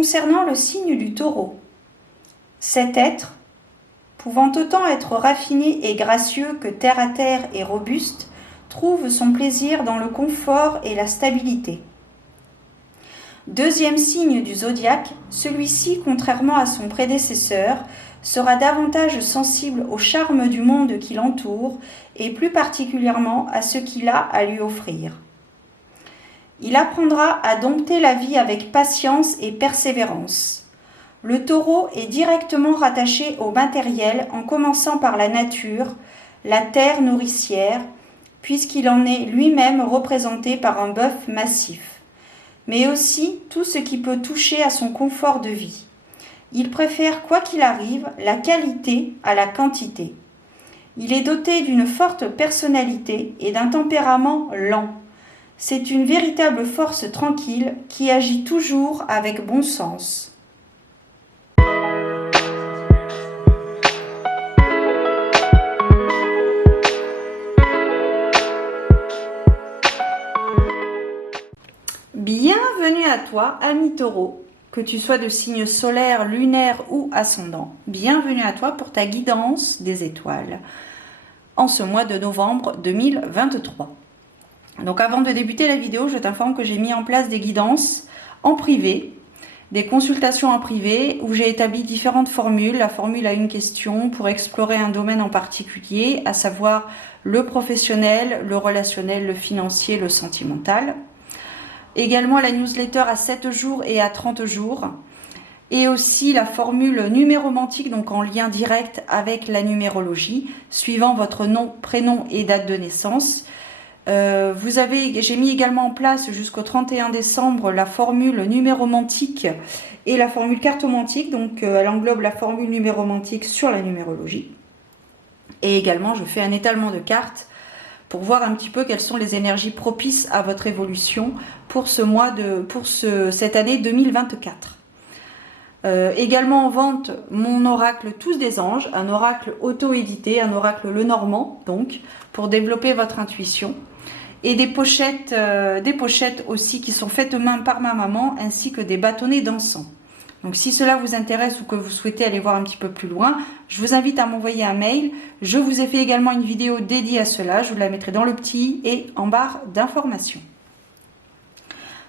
concernant le signe du Taureau. Cet être, pouvant autant être raffiné et gracieux que terre-à-terre et robuste, trouve son plaisir dans le confort et la stabilité. Deuxième signe du zodiaque, celui-ci, contrairement à son prédécesseur, sera davantage sensible au charme du monde qui l'entoure et plus particulièrement à ce qu'il a à lui offrir. Il apprendra à dompter la vie avec patience et persévérance. Le Taureau est directement rattaché au matériel en commençant par la nature, la terre nourricière, puisqu'il en est lui-même représenté par un bœuf massif, mais aussi tout ce qui peut toucher à son confort de vie. Il préfère, quoi qu'il arrive, la qualité à la quantité. Il est doté d'une forte personnalité et d'un tempérament lent. C'est une véritable force tranquille qui agit toujours avec bon sens. Bienvenue à toi, ami Taureau, que tu sois de signe solaire, lunaire ou ascendant. Bienvenue à toi pour ta guidance des étoiles en ce mois de novembre 2023. Donc avant de débuter la vidéo, je t'informe que j'ai mis en place des guidances en privé, des consultations en privé où j'ai établi différentes formules. La formule a une question pour explorer un domaine en particulier, à savoir le professionnel, le relationnel, le financier, le sentimental. Également la newsletter à 7 jours et à 30 jours. Et aussi la formule numéromantique, donc en lien direct avec la numérologie, suivant votre nom, prénom et date de naissance. J'ai mis également en place jusqu'au 31 décembre la formule numéromantique et la formule cartomantique. Donc elle englobe la formule numéromantique sur la numérologie. Et également je fais un étalement de cartes pour voir un petit peu quelles sont les énergies propices à votre évolution pour cette année 2024. Également en vente mon oracle Tous des Anges, un oracle auto-édité, un oracle Lenormand, donc pour développer votre intuition. Et des pochettes aussi qui sont faites main par ma maman, ainsi que des bâtonnets d'encens. Donc si cela vous intéresse ou que vous souhaitez aller voir un petit peu plus loin, je vous invite à m'envoyer un mail. Je vous ai fait également une vidéo dédiée à cela, je vous la mettrai dans le petit et en barre d'informations.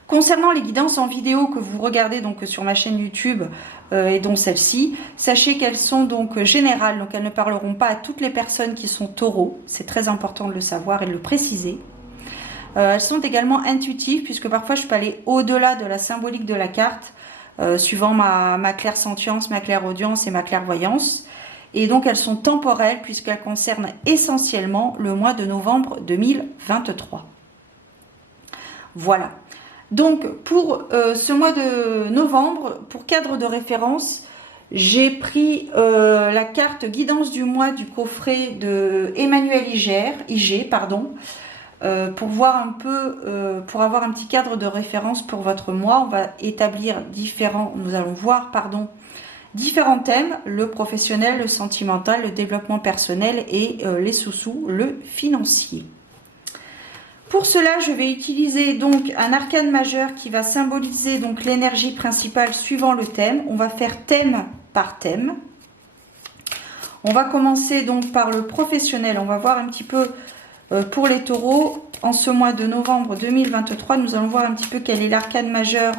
Concernant les guidances en vidéo que vous regardez donc sur ma chaîne YouTube et dont celle-ci, sachez qu'elles sont donc générales, donc elles ne parleront pas à toutes les personnes qui sont taureaux, c'est très important de le savoir et de le préciser. Elles sont également intuitives puisque parfois je peux aller au-delà de la symbolique de la carte, suivant ma clairsentience, ma clairaudience et ma clairvoyance. Et donc elles sont temporelles puisqu'elles concernent essentiellement le mois de novembre 2023. Voilà. Donc pour ce mois de novembre, pour cadre de référence, j'ai pris la carte guidance du mois du coffret de Emmanuel IG, pour voir un peu, pour avoir un petit cadre de référence pour votre mois. On va établir nous allons voir différents thèmes, le professionnel, le sentimental, le développement personnel et les sous-sous, le financier. Pour cela, je vais utiliser donc un arcane majeur qui va symboliser donc l'énergie principale suivant le thème. On va faire thème par thème. On va commencer donc par le professionnel. On va voir un petit peu pour les taureaux, en ce mois de novembre 2023, nous allons voir un petit peu quel est l'arcane majeur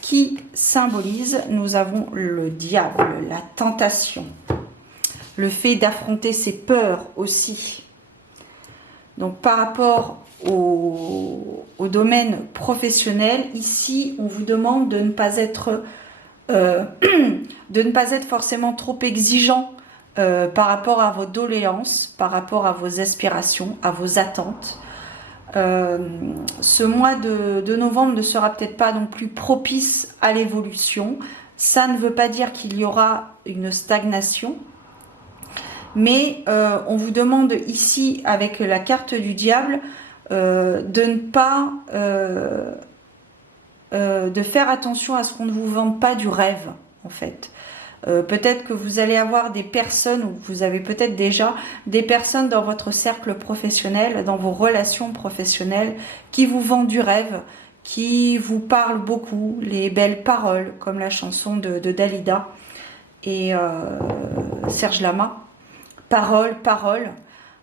qui symbolise. Nous avons le diable, la tentation, le fait d'affronter ses peurs aussi. Donc par rapport au domaine professionnel, ici on vous demande de ne pas être, forcément trop exigeant par rapport à vos doléances, par rapport à vos aspirations, à vos attentes. Ce mois de novembre ne sera peut-être pas non plus propice à l'évolution. Ça ne veut pas dire qu'il y aura une stagnation, mais on vous demande ici avec la carte du diable de ne pas de faire attention à ce qu'on ne vous vende pas du rêve en fait. Peut-être que vous allez avoir des personnes, ou vous avez peut-être déjà des personnes dans votre cercle professionnel, dans vos relations professionnelles, qui vous vendent du rêve, qui vous parlent beaucoup, les belles paroles, comme la chanson de Dalida et Serge Lama. Parole, parole.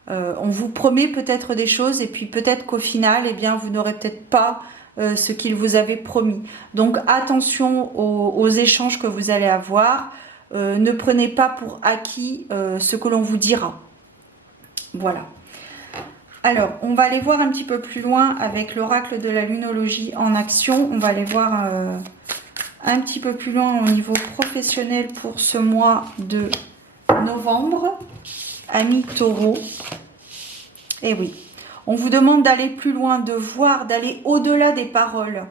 On vous promet peut-être des choses et puis peut-être qu'au final, eh bien, vous n'aurez peut-être pas ce qu'il vous avait promis. Donc attention aux échanges que vous allez avoir. Ne prenez pas pour acquis ce que l'on vous dira. Voilà. Alors, on va aller voir un petit peu plus loin avec l'oracle de la lunologie en action. On va aller voir un petit peu plus loin au niveau professionnel pour ce mois de novembre. Amis taureaux. Eh oui, on vous demande d'aller plus loin, de voir, d'aller au-delà des paroles.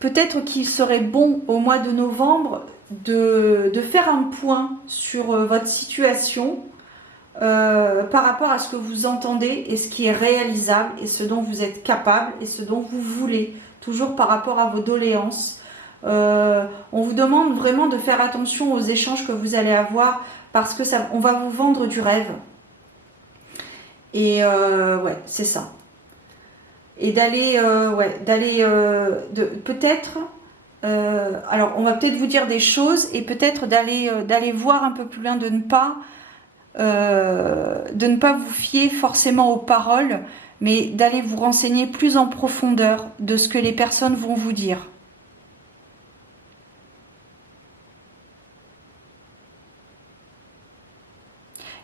Peut-être qu'il serait bon au mois de novembre de faire un point sur votre situation par rapport à ce que vous entendez et ce qui est réalisable et ce dont vous êtes capable et ce dont vous voulez, toujours par rapport à vos doléances. On vous demande vraiment de faire attention aux échanges que vous allez avoir parce que on va vous vendre du rêve. Et ouais, c'est ça. Et d'aller, peut-être, alors on va peut-être vous dire des choses et peut-être d'aller voir un peu plus loin, de ne pas vous fier forcément aux paroles, mais d'aller vous renseigner plus en profondeur de ce que les personnes vont vous dire.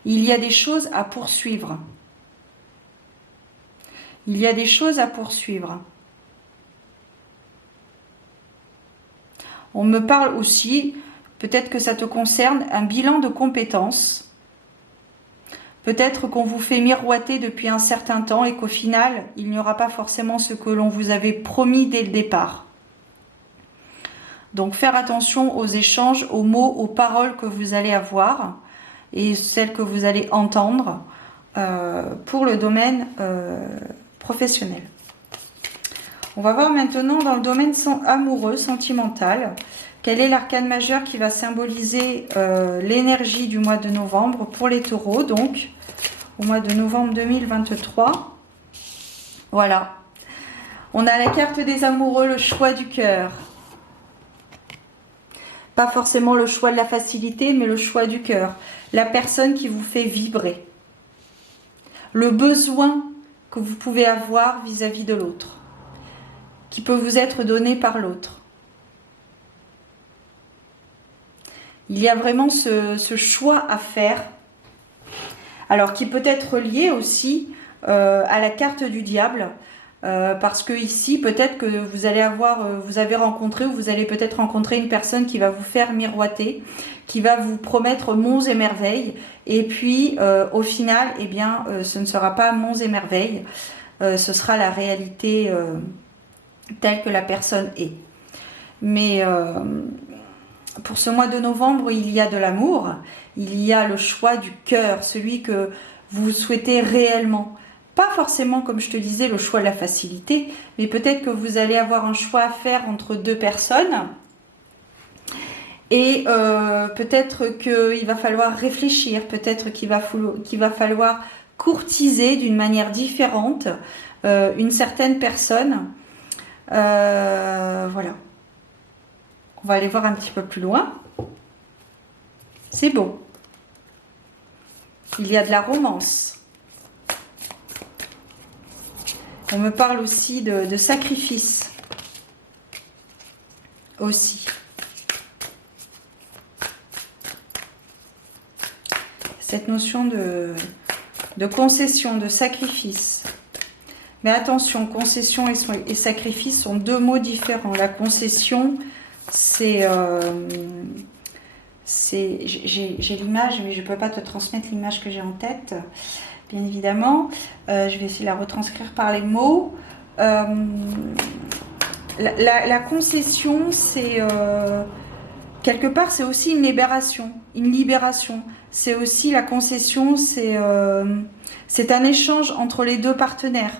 Il y a des choses à poursuivre. Il y a des choses à poursuivre. On me parle aussi, peut-être que ça te concerne, un bilan de compétences. Peut-être qu'on vous fait miroiter depuis un certain temps et qu'au final, il n'y aura pas forcément ce que l'on vous avait promis dès le départ. Donc faire attention aux échanges, aux mots, aux paroles que vous allez avoir et celles que vous allez entendre pour le domaine professionnel. On va voir maintenant dans le domaine amoureux, sentimental, quel est l'arcane majeur qui va symboliser l'énergie du mois de novembre pour les taureaux, donc au mois de novembre 2023. Voilà. On a la carte des amoureux, le choix du cœur. Pas forcément le choix de la facilité, mais le choix du cœur. La personne qui vous fait vibrer. Le besoin que vous pouvez avoir vis-à-vis de l'autre, qui peut vous être donné par l'autre. Il y a vraiment ce choix à faire, alors qui peut être lié aussi à la carte du diable, parce que ici, peut-être que vous avez rencontré ou vous allez peut-être rencontrer une personne qui va vous faire miroiter, qui va vous promettre monts et merveilles, et puis au final, eh bien, ce ne sera pas monts et merveilles, ce sera la réalité telle que la personne est. Mais pour ce mois de novembre, il y a de l'amour, il y a le choix du cœur, celui que vous souhaitez réellement. Pas forcément, comme je te disais, le choix de la facilité, mais peut-être que vous allez avoir un choix à faire entre deux personnes. Et peut-être qu'il va falloir réfléchir, peut-être qu'il va falloir courtiser d'une manière différente une certaine personne. Voilà. On va aller voir un petit peu plus loin. C'est beau. Il y a de la romance. On me parle aussi de sacrifice. Aussi. Cette notion de concession, de sacrifice. Mais attention, concession et sacrifice sont deux mots différents. La concession, c'est... j'ai l'image, mais je ne peux pas te transmettre l'image que j'ai en tête, bien évidemment. Je vais essayer de la retranscrire par les mots. La concession, c'est... quelque part, c'est aussi une libération. Une libération. C'est aussi la concession, c'est un échange entre les deux partenaires.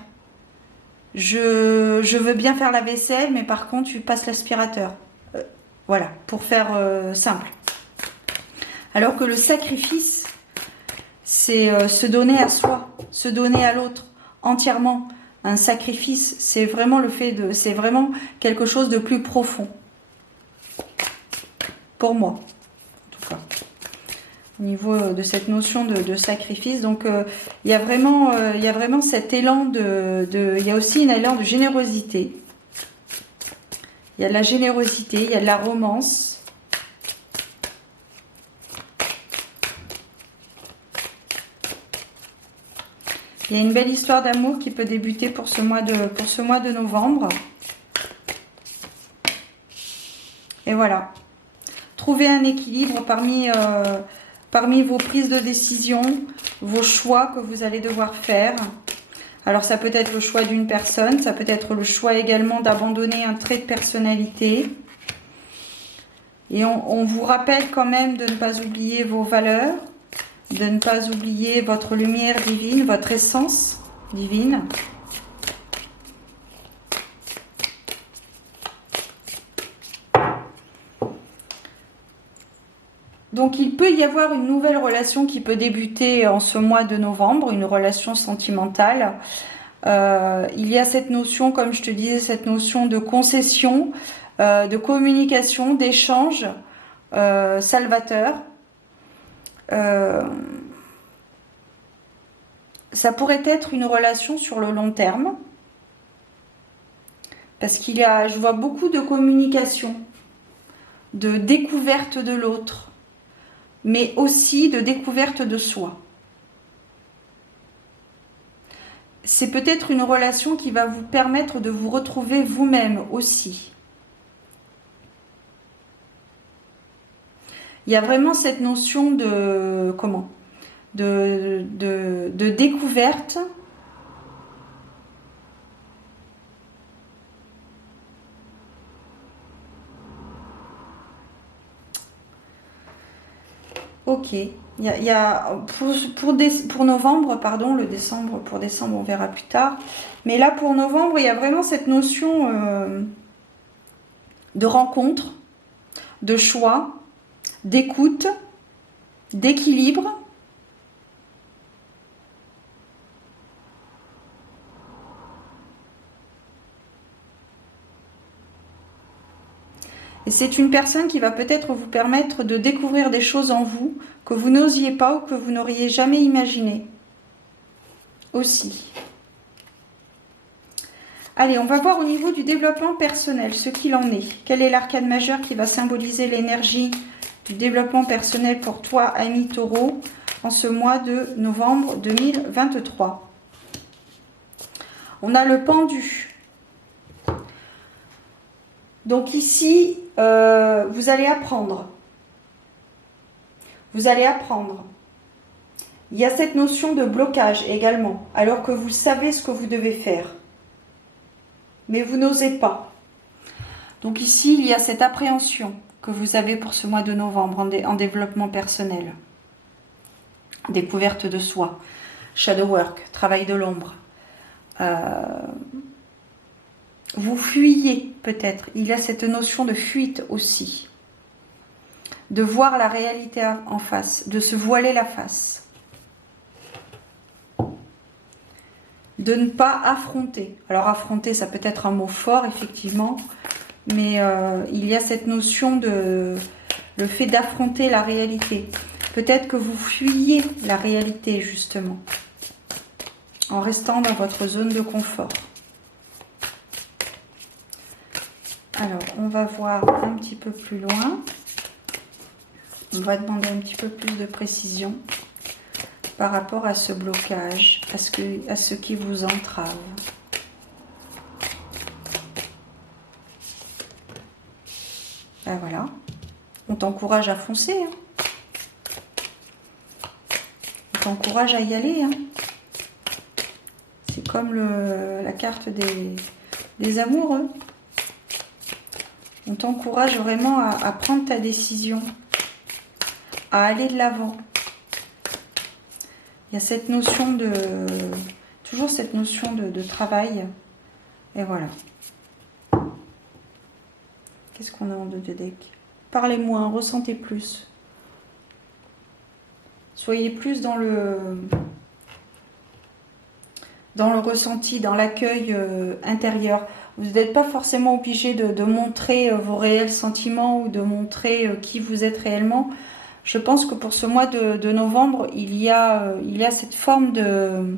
Je veux bien faire la vaisselle, mais par contre, tu passes l'aspirateur. Voilà, pour faire simple. Alors que le sacrifice, c'est se donner à soi, se donner à l'autre entièrement. un sacrifice. C'est vraiment le fait de... C'est vraiment quelque chose de plus profond. Pour moi, en tout cas. Au niveau de cette notion de sacrifice. Donc, il y a vraiment cet élan il y a aussi un élan de générosité. Il y a de la générosité, il y a de la romance. Il y a une belle histoire d'amour qui peut débuter pour ce mois de novembre. Et voilà. Trouvez un équilibre parmi vos prises de décision, vos choix que vous allez devoir faire. Alors ça peut être le choix d'une personne, ça peut être le choix également d'abandonner un trait de personnalité. Et on vous rappelle quand même de ne pas oublier vos valeurs, de ne pas oublier votre lumière divine, votre essence divine. Donc il peut y avoir une nouvelle relation qui peut débuter en ce mois de novembre, une relation sentimentale. Il y a cette notion, comme je te disais, cette notion de concession, de communication, d'échange salvateur. Ça pourrait être une relation sur le long terme. Parce je vois beaucoup de communication, de découverte de l'autre, mais aussi de découverte de soi. C'est peut-être une relation qui va vous permettre de vous retrouver vous-même aussi. Il y a vraiment cette notion de de découverte. Ok. Pour novembre, pardon, pour décembre, on verra plus tard. Mais là, pour novembre, il y a vraiment cette notion de rencontre, de choix, d'écoute, d'équilibre. Et c'est une personne qui va peut-être vous permettre de découvrir des choses en vous que vous n'osiez pas ou que vous n'auriez jamais imaginé. Aussi. Allez, on va voir au niveau du développement personnel, ce qu'il en est. Quel est l'arcane majeur qui va symboliser l'énergie du développement personnel pour toi, ami Taureau, en ce mois de novembre 2023. On a le pendu. Donc ici, vous allez apprendre. Vous allez apprendre. Il y a cette notion de blocage également, alors que vous savez ce que vous devez faire. Mais vous n'osez pas. Donc ici, il y a cette appréhension que vous avez pour ce mois de novembre en développement personnel. Découverte de soi. Shadow work, travail de l'ombre. Vous fuyez peut-être. Il y a cette notion de fuite aussi. De voir la réalité en face. De se voiler la face. De ne pas affronter. Alors affronter, ça peut être un mot fort, effectivement. Mais il y a cette notion de... le fait d'affronter la réalité. Peut-être que vous fuyez la réalité, justement. En restant dans votre zone de confort. Alors, on va voir un petit peu plus loin. On va demander un petit peu plus de précision par rapport à ce blocage, à ce qui vous entrave. Ben voilà. On t'encourage à foncer. Hein. On t'encourage à y aller. Hein. C'est comme la carte des amoureux. On t'encourage vraiment à prendre ta décision, à aller de l'avant. Il y a cette notion toujours cette notion de travail. Et voilà. Qu'est-ce qu'on a en deux de deck? Parlez moins, ressentez plus. Soyez plus dans dans le ressenti, dans l'accueil intérieur. Vous n'êtes pas forcément obligé de montrer vos réels sentiments ou de montrer qui vous êtes réellement. Je pense que pour ce mois de novembre, il y a cette forme de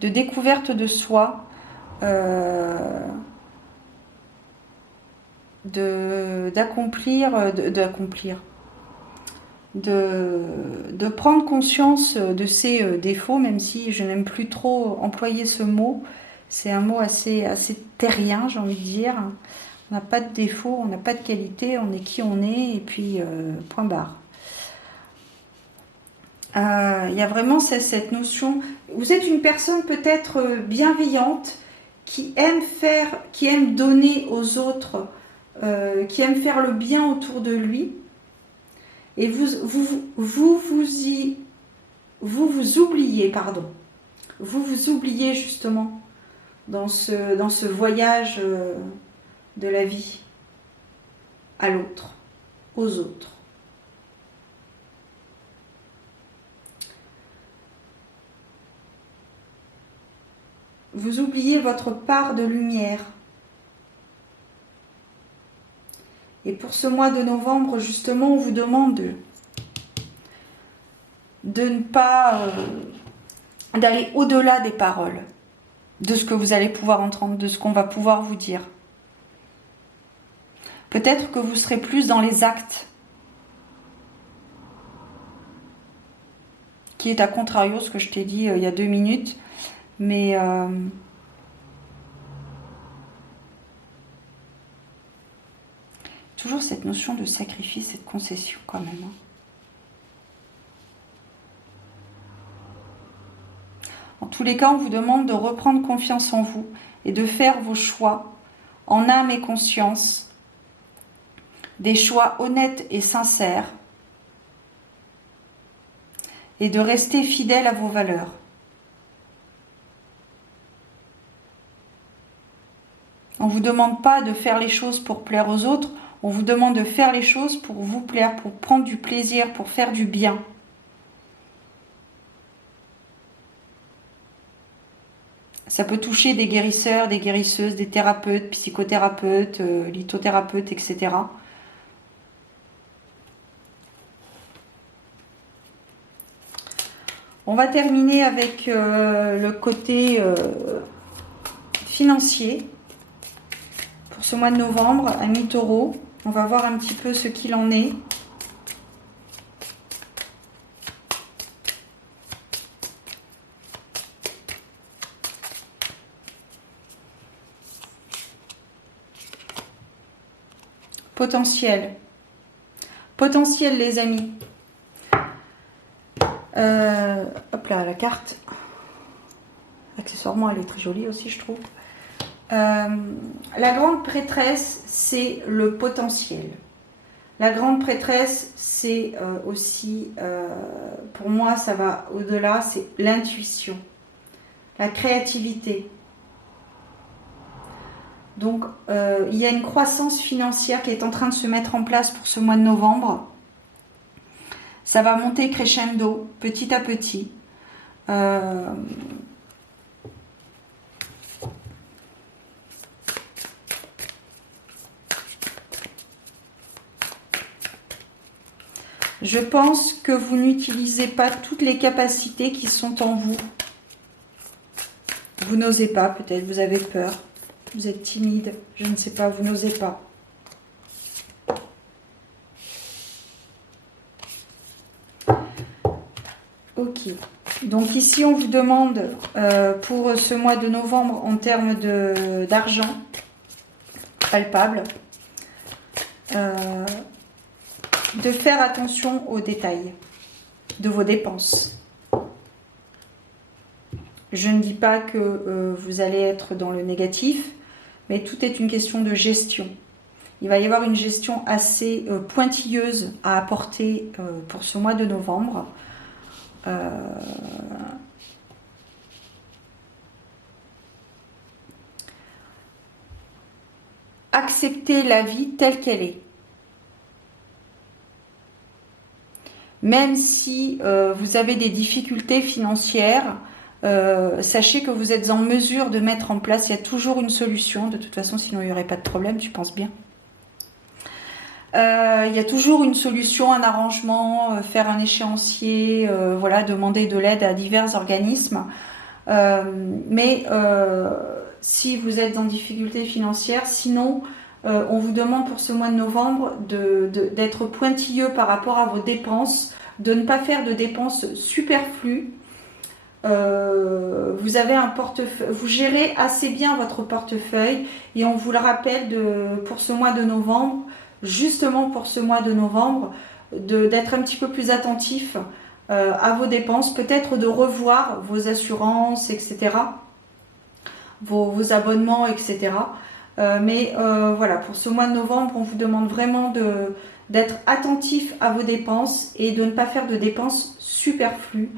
découverte de soi, de prendre conscience de ses défauts, même si je n'aime plus trop employer ce mot. C'est un mot assez terrien, j'ai envie de dire. On n'a pas de défaut, on n'a pas de qualité, on est qui on est, et puis point barre. Il y a vraiment cette notion. Vous êtes une personne peut-être bienveillante, qui aime donner aux autres, qui aime faire le bien autour de lui. Et vous oubliez, pardon. Vous oubliez justement dans ce voyage de la vie à l'autre, aux autres. Vous oubliez votre part de lumière. Et pour ce mois de novembre, justement, on vous demande de ne pas d'aller au-delà des paroles, de ce que vous allez pouvoir entendre, de ce qu'on va pouvoir vous dire. Peut-être que vous serez plus dans les actes, qui est à contrario ce que je t'ai dit il y a 2 minutes, mais toujours cette notion de sacrifice et de concession quand même. En tous les cas, on vous demande de reprendre confiance en vous et de faire vos choix en âme et conscience, des choix honnêtes et sincères, et de rester fidèle à vos valeurs. On ne vous demande pas de faire les choses pour plaire aux autres, on vous demande de faire les choses pour vous plaire, pour prendre du plaisir, pour faire du bien. Ça peut toucher des guérisseurs, des guérisseuses, des thérapeutes, psychothérapeutes, lithothérapeutes, etc. On va terminer avec le côté financier. Pour ce mois de novembre, amis taureaux, on va voir un petit peu ce qu'il en est. Potentiel. Potentiel, les amis. Hop là, la carte. Accessoirement, elle est très jolie aussi, je trouve. La grande prêtresse, c'est le potentiel. La grande prêtresse, c'est aussi, pour moi, ça va au-delà, c'est l'intuition, la créativité. Donc, il y a une croissance financière qui est en train de se mettre en place pour ce mois de novembre. Ça va monter crescendo, petit à petit. Je pense que vous n'utilisez pas toutes les capacités qui sont en vous. Vous n'osez pas, peut-être, vous avez peur. Vous êtes timide, je ne sais pas, vous n'osez pas. Ok. Donc ici, on vous demande pour ce mois de novembre en termes d'argent palpable de faire attention aux détails de vos dépenses. Je ne dis pas que vous allez être dans le négatif, mais tout est une question de gestion. Il va y avoir une gestion assez pointilleuse à apporter pour ce mois de novembre. Accepter la vie telle qu'elle est. Même si vous avez des difficultés financières, Sachez que vous êtes en mesure de mettre en place, il y a toujours une solution, de toute façon sinon il n'y aurait pas de problème, tu penses bien. Il y a toujours une solution, un arrangement, faire un échéancier, voilà, demander de l'aide à divers organismes. Mais si vous êtes en difficulté financière, sinon on vous demande pour ce mois de novembre d'être pointilleux par rapport à vos dépenses, de ne pas faire de dépenses superflues. Vous avez un portefeuille, vous gérez assez bien votre portefeuille et on vous le rappelle pour ce mois de novembre, justement pour ce mois de novembre, d'être un petit peu plus attentif à vos dépenses, peut-être de revoir vos assurances, etc., vos abonnements, etc. Mais voilà, pour ce mois de novembre, on vous demande vraiment d'être attentif à vos dépenses et de ne pas faire de dépenses superflues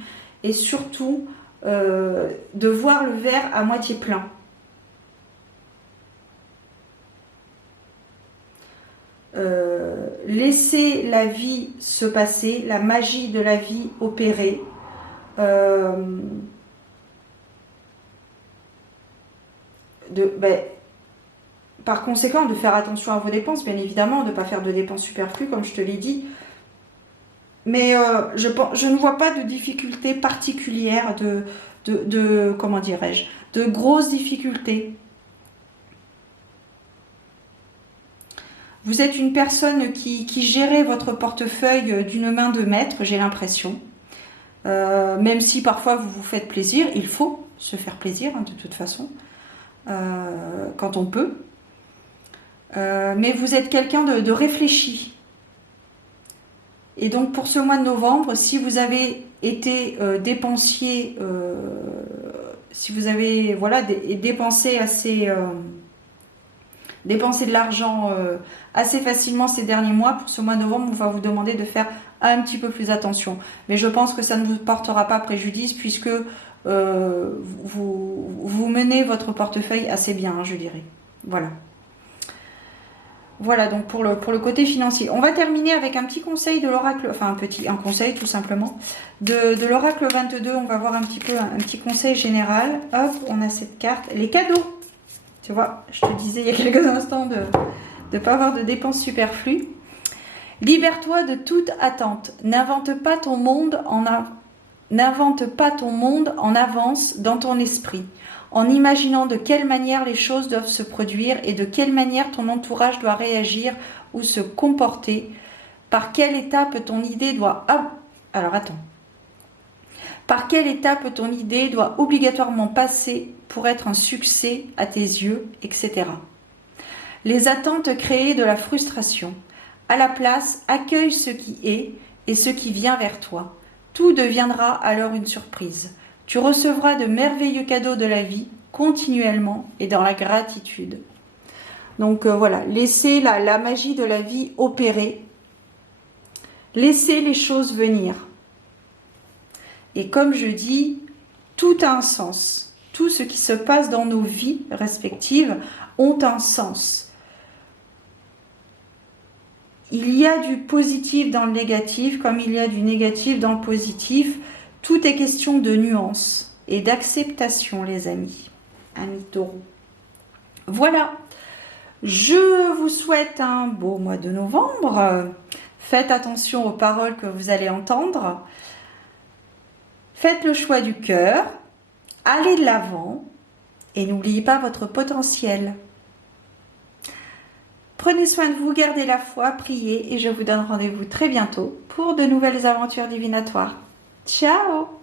et surtout de voir le verre à moitié plein. Laissez la vie se passer, la magie de la vie opérer. Par conséquent, de faire attention à vos dépenses, bien évidemment, de ne pas faire de dépenses superflues, comme je te l'ai dit. Mais je ne vois pas de difficultés particulières, comment dirais-je, de grosses difficultés. Vous êtes une personne qui gérait votre portefeuille d'une main de maître, j'ai l'impression. Même si parfois vous vous faites plaisir, il faut se faire plaisir hein, de toute façon, quand on peut. Mais vous êtes quelqu'un de réfléchi. Et donc pour ce mois de novembre, si vous avez été dépensier, si vous avez voilà, dépensé de l'argent assez facilement ces derniers mois, pour ce mois de novembre, on va vous demander de faire un petit peu plus attention. Mais je pense que ça ne vous portera pas préjudice puisque vous menez votre portefeuille assez bien, hein, je dirais. Voilà. Voilà donc pour le côté financier. On va terminer avec un petit conseil de l'oracle, enfin un conseil tout simplement, de l'oracle 22. On va voir un petit peu un petit conseil général. Hop, on a cette carte. Les cadeaux. Tu vois, je te disais il y a quelques instants de ne pas avoir de dépenses superflues. Libère-toi de toute attente. N'invente pas ton monde en avance dans ton esprit, en imaginant de quelle manière les choses doivent se produire et de quelle manière ton entourage doit réagir ou se comporter. Par quelle étape ton idée doit... Par quelle étape ton idée doit obligatoirement passer pour être un succès à tes yeux, etc. Les attentes créent de la frustration. À la place, accueille ce qui est et ce qui vient vers toi. Tout deviendra alors une surprise. Tu recevras de merveilleux cadeaux de la vie continuellement et dans la gratitude. Donc voilà, laissez la magie de la vie opérer. Laissez les choses venir. Et comme je dis, tout a un sens. Tout ce qui se passe dans nos vies respectives ont un sens. Il y a du positif dans le négatif, comme il y a du négatif dans le positif. Tout est question de nuance et d'acceptation, les amis. Amis taureaux. Voilà. Je vous souhaite un beau mois de novembre. Faites attention aux paroles que vous allez entendre. Faites le choix du cœur. Allez de l'avant. Et n'oubliez pas votre potentiel. Prenez soin de vous, gardez la foi, priez et je vous donne rendez-vous très bientôt pour de nouvelles aventures divinatoires. Ciao!